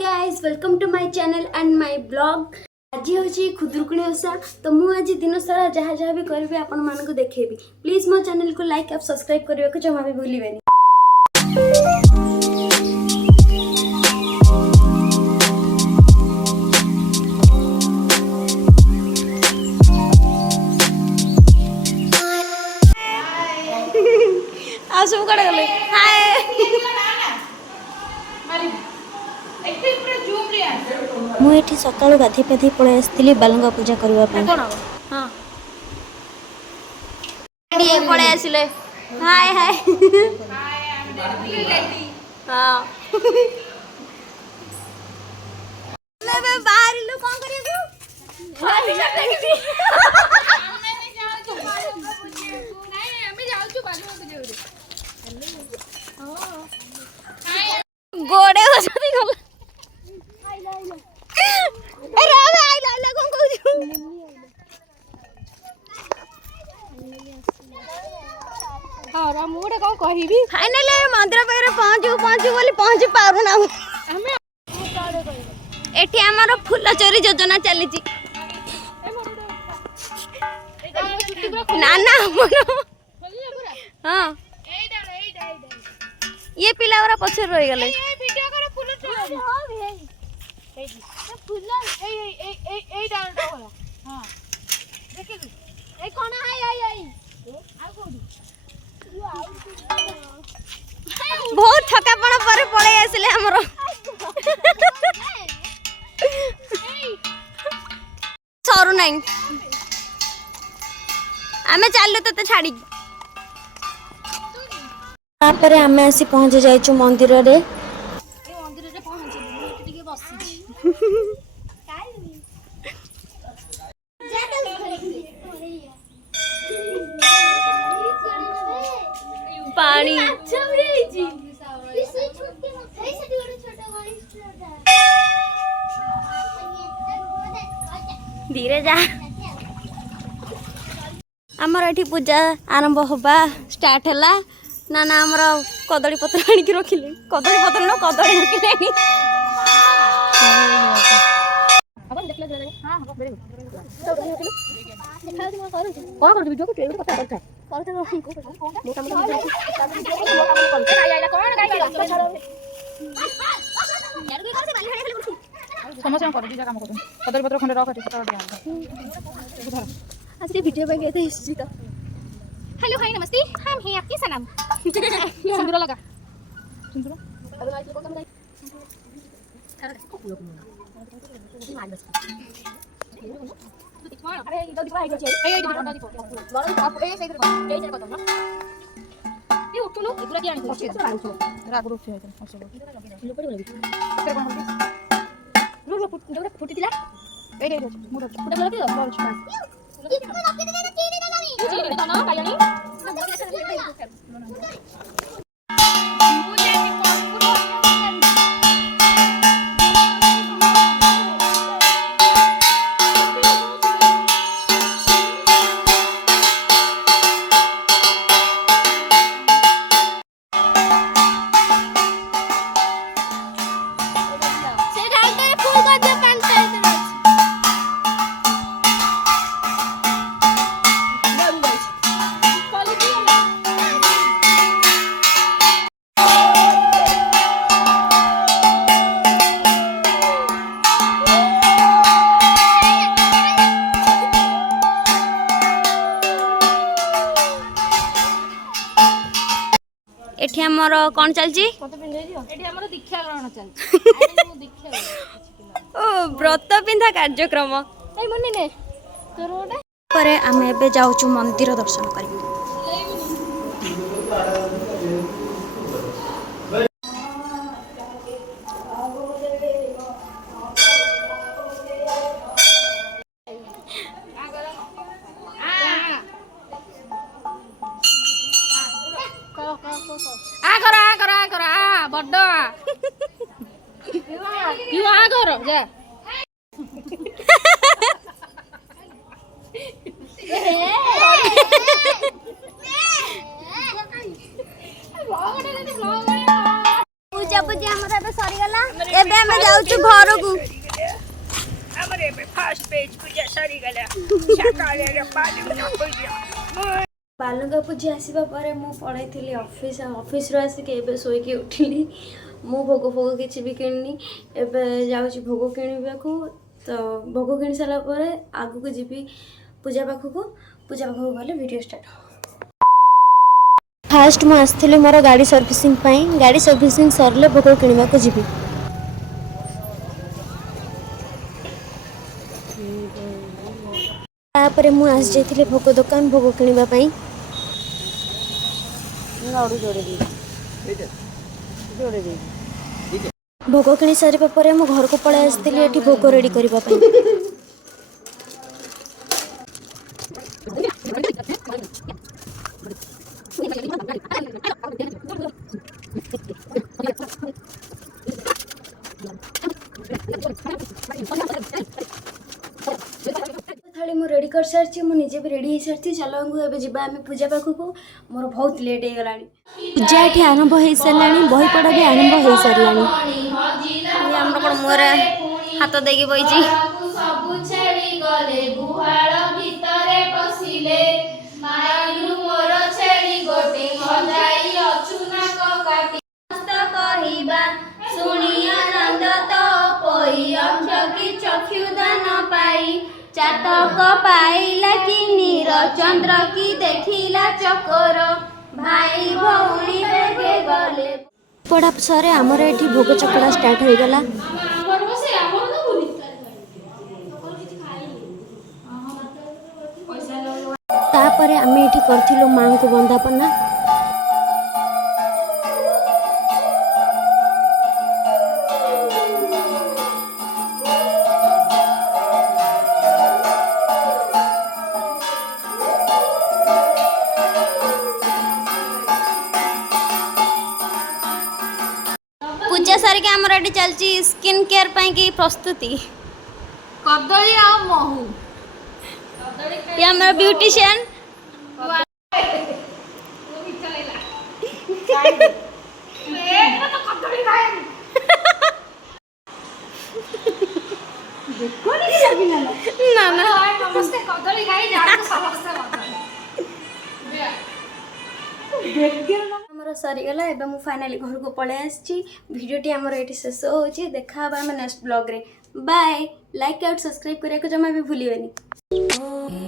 Guys welcome to my channel and my blog. आज हूँ खुदुरकुणी ओषा तो मुझे दिन सारा जहाँ जहाँ भी करी आपण मानक देखेबी। प्लीज मो चैनल को लाइक और सब्सक्राइब करने को जमा भी भूलिबेनी। आ सब कड़े गले हाय मुझे सका गाधे पाधे पलि आसती बालुंगा पूजा करने हाँ पलि आसिले हाय हाय हाँ बाहर कौन गोड़े फाइनली मंदिर पाखे पहुंचू पहुंचू बोली पहुंची पारुना एठी हमार फूल चोरी योजना चली ना ना हाँ ये पिला वाला पछर रही गले बहुत थकापण पर पड़े आसिले हमरो सरू नहीं आमे चालू तो छाड़ी तापरे आमे आसी पहुंच जाइछु मंदिर रे पानी धीरे जा आमर एठी पूजा आरंभ होबा स्टार्ट हैला ना ना आमर कदली पत्र आनी रखिले कदली पत्र न कदली रखिले अपन देखले हां हां वेरी गुड कौन कर वीडियो को एवढं कथा करता करते मोठा समस्या कर दीजा काम कर कदली पत्र खंडे रख आज ये वीडियो में गए थे हिस्ट्री तो हेलो हाय नमस्ते हम हैं आपके सलाम सिंदूर लगा सिंदूर अब लाइट को कम अरे इधर दिखा है ए बड़ा आप ए सही ए कदम ना ये उठलो एगुला की आनी अच्छे राग रुक है अच्छे लो पड़ी बोली फिर कौन बोली लो लो फुटी दिला ए मुड़ फुटा लगे तो बस कितना आपके देना चीनी ना ना पायानी एठी हमर कोन चलची एठी हमर दीक्षा ग्रहण चलची ओ व्रत पिंधा कार्यक्रम ए मन्ने ने तोर ओडा परे आमे एबे जाउछु मंदिर दर्शन करी बड्डा यू आ करो जा पूजा पूजा हमरा तो सरी गला एबे हम जाऊछु घर को हमरे पे फर्स्ट पेज पूजा सरी गला सकाळे रे पानी न पूजा बालुका पूजा आसवा पर मु पढ़ाई ऑफिस ऑफिस रो आसिक एबे सोईकी उठिली मु भोग भोग किसी भी किणनी एबे जाऊँ भोग किणवा को तो भोग किणी सारा पर आगु को जीवी पूजा पाखक गले वीडियो स्टार्ट फास्ट मु आसली मोर गाड़ी सर्विसिंग गाड़ी सर्विसिंग सरले भोग किणवा को जीवी तापर मु आस जाइए भोग दुकान भोग किणवा भोग किणी सारा पर मो घर को पळाई आसली एठी भोग रेडी करने थाली मु रेडी कर सारी मुझे भी रेडी हो सारी चलो एबे जीवा आम पूजा पाखक मोर बहुत लेट हो गला पूजा ये आरंभ हो सारा बही पढ़ा भी आरंभ हो सारा मोर हाथ देगी बही चातक पाइला कि नीर चंद्र की देखिला चकोर भाई भौणी बेगे गले पड़ा सरे आमर एठी भोग चकड़ा स्टार्ट हो गला तापरे आमे एठी करथिलो मां को वंदापना पूजा सारिक आमर एठी चलची स्किन केयर पई की प्रस्तुति कदली आ महू ये हमर ब्यूटिशियन ना ना नमस्ते कदली खाई जान समस्त हमर सरीगला एबे मु फाइनली घर को पळे आछि वीडियोटी हमर एठी शेष होछि देखा हम नेक्स्ट ब्लॉग रे बाय लाइक आउट सब्सक्राइब करे को जमा भी भूलिबेनी